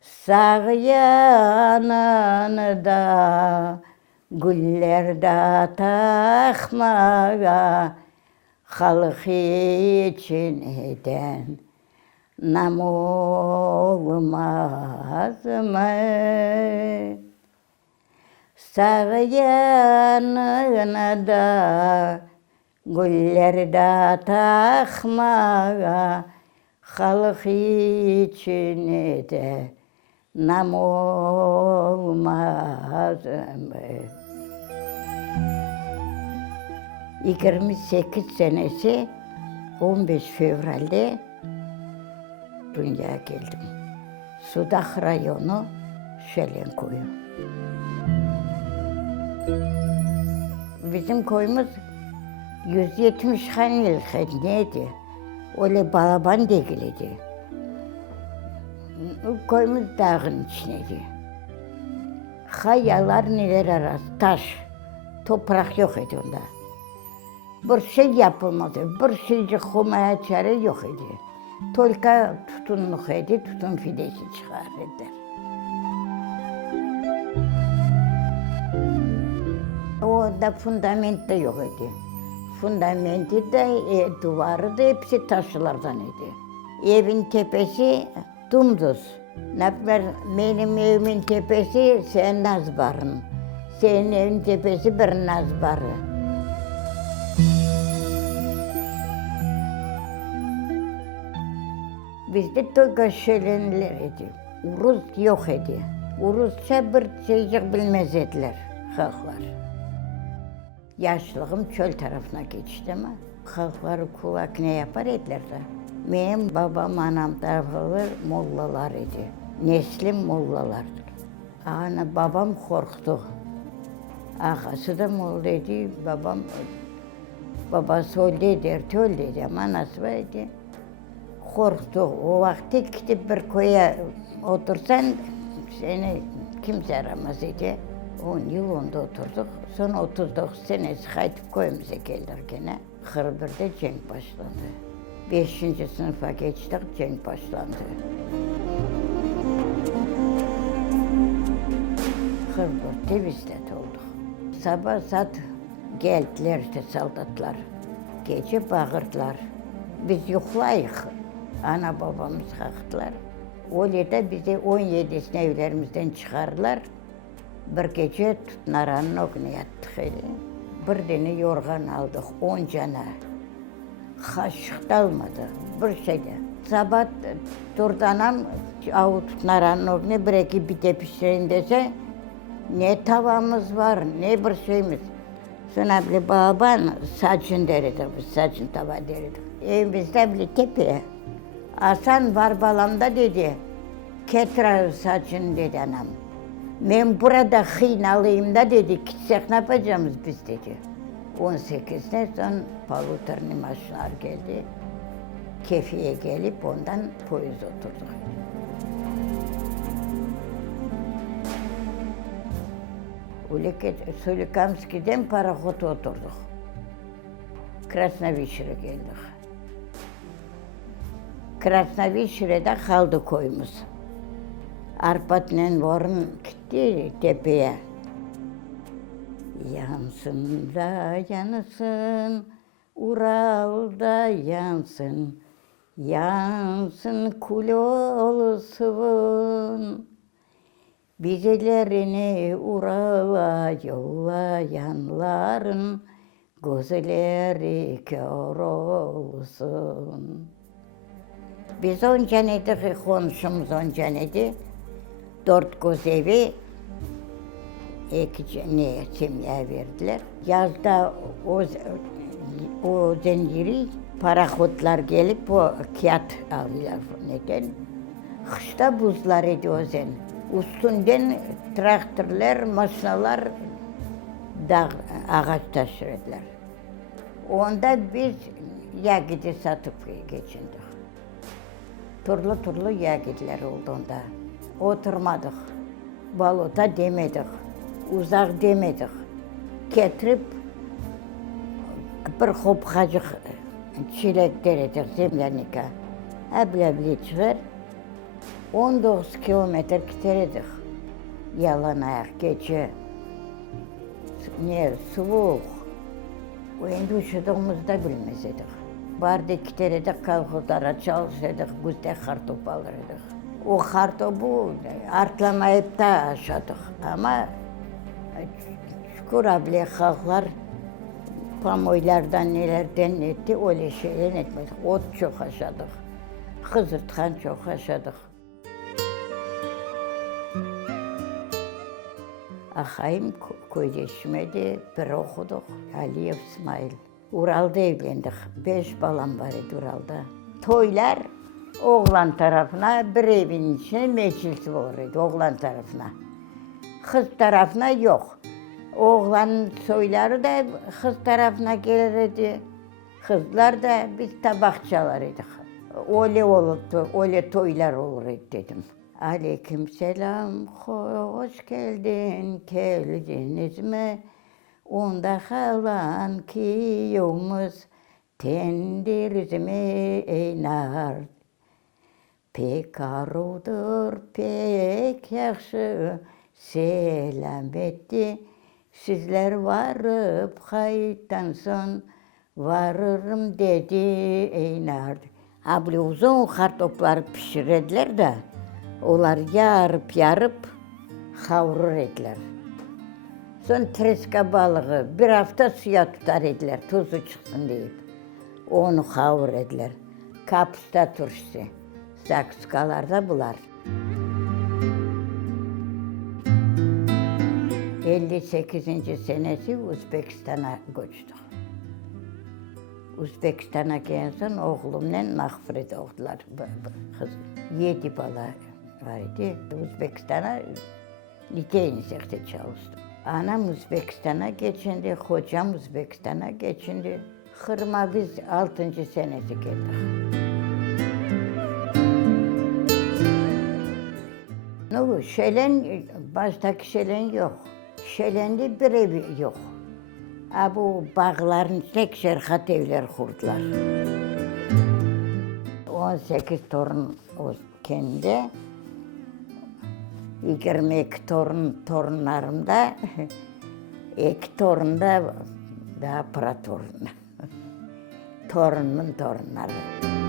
Sağ yanını da güller takmağa halk için eden nam olmaz mı? Sağ yanına da güller takmağa halk için de nam olmaz mı? 28 senesi 15 Fevral'de dünyaya geldim. Sudak rayonu Şelen koyu. Bizim koyumuz 170 haneli neydi? Öyle balaban değildi. Koyumuz dağın içindeydi. Kayalar neler arası, taş, toprak yok idi onda. Bir şey yapılmadı, bir şeycik kumaya çare yok idi. Tolka tutunluk idi, tutun fidesi çıkarırdılar. O da fundament de yok idi. Fundamenti de, duvarı da hepsi taşlardan idi. Evin tepesi dümdüz. Benim evimin tepesi sen nazbarın. Senin evin tepesi bir nazbarı. Bizde toga şölenler idi. Uruz yok idi. Uruzça bir şeycik bilmez ediler halklar. Yaşlığım çöl tarafına geçti ama halkları kulak ne yapar ediler de. Benim babam, anam tarafları mollalar idi. Neslim mollalardır. Ana babam korktu. Ağası da molla idi, babası öldü derdi, öldü ama anası vardı. Korktu. O vakti gidip bir koya otursan seni kimse aramaz idi. 10 yıl onda oturduk. Sonra 39 senesi kayıtıp koyumuza geldik gene. Kırbır'da cenk başlandı. 5. sınıfa geçtik, cenk başlandı. Kırbır'da biz de olduk. Sabah saat geldiler işte soldatlar. Gece bağırdılar. Biz yoklayık. Ana babamız kalktılar. Öyle de bizi 17'sine evlerimizden çıkardılar. Bir gece Tutnaran'ın okuna yattık öyle. Bir tane yorgan aldık 10 cana. Kaşık da almadı bir şeyde. Sabah durdu anam avu Tutnaran'ın okuna bir pişireyim dese ne tavamız var ne bir şeyimiz. Sonra bile baban saçın derdi, biz saçın tava derdik. Evimizde bile tepeye. Hasan var balamda dedi, ketra saçın dedi anam. Ben burada hîn alayım da dedi, gitsek ne yapacağız biz dedi. 18'den sonra Palutar'ın maşınlar geldi. Kefiye gelip ondan poyuz oturduk. Solikamski'den paraxota oturduk. Krasnoviçer'e geldik. Krasnoviçer'de kaldı koyumuz. Arpat'la varın gitti tepeye. Yansın da yansın, Ural'da yansın, yansın kul olsun. Bizelerini Ural'a yollayanların gözleri kör olsun. Biz onca nedik, komşumuz onca nedi. 4 göz evi, 2 simya verdiler. Yazda o zinciri paraxotlar gelip o kağıt alıyorlar neden. Kışta buzlar idi o zen. Üstünden traktörler, maşinalar ağaç taşırdılar. Onda biz yağıdı satıp geçindik. Turlu yağıdılar oldu onda. Oturmadık, balota demedik, uzak demedik. Getirip bir hopkacık çilek deredik zemlenika. Abla çıkar, 19 kilometre giderdik. Yalan ayak gece. Ne soğuk. O indi üşüdüğümüzü de bilmez edik. Bardı giderdik, kalkıdara çalışırdık, güzde kartop alırdık. O kartopu artlamayıp da aşadık. Ama şükür abla halklar pamoylardan nelerden etti, öyle şeyler etmedik. Ot çok aşadık. Kızırtkan çok aşadık. Ahayım koyleşmedi, bir okuduk. Aliyev İsmail. Ural'da evlendik. 5 balam var idi Ural'da. Toylar oğlan tarafına, bir evin içine meclis var idi, oğlan tarafına. Kız tarafına yok. Oğlan soyları da kız tarafına gelirdi. Kızlar da biz tabakçalarıydık. Öyle olurdu, öyle toylar olur dedim. Aleykümselam, hoş geldin, geldiniz mi? Onda kalan kiyomuz tendirimi eynar. Pek arıdır, pek yaxşı, selam etti. Sizler varıp kayıttansın, varırım dedi eynar. Abla uzun kartopları pişirirdiler de, onlar yarıp kavurur ediler. Sonra treska balığı bir hafta suya tutar ediler, tuzu çıksın deyip. Onu kavur ediler. Kapusta turşusu, zakskalarda bular. 58. senesi Uzbekistan'a göçtük. Uzbekistan'a gelsen oğlumla Mahfret oldular kızım. 7 bala var idi. Uzbekistan'a Lite Insek'te çalıştım. Anam Uzbekistan'a geçindi, hocam Uzbekistan'a geçindi. Kırma biz 6. senesi geldik. No, şelen, baştaki şelen yok. Şelende bir ev yok. Bu bağların içine şerhat evler kurdular. 18 torun o kendi, 22 torunlarım da, 2 torun da daha para torunu. Torunumun torunları.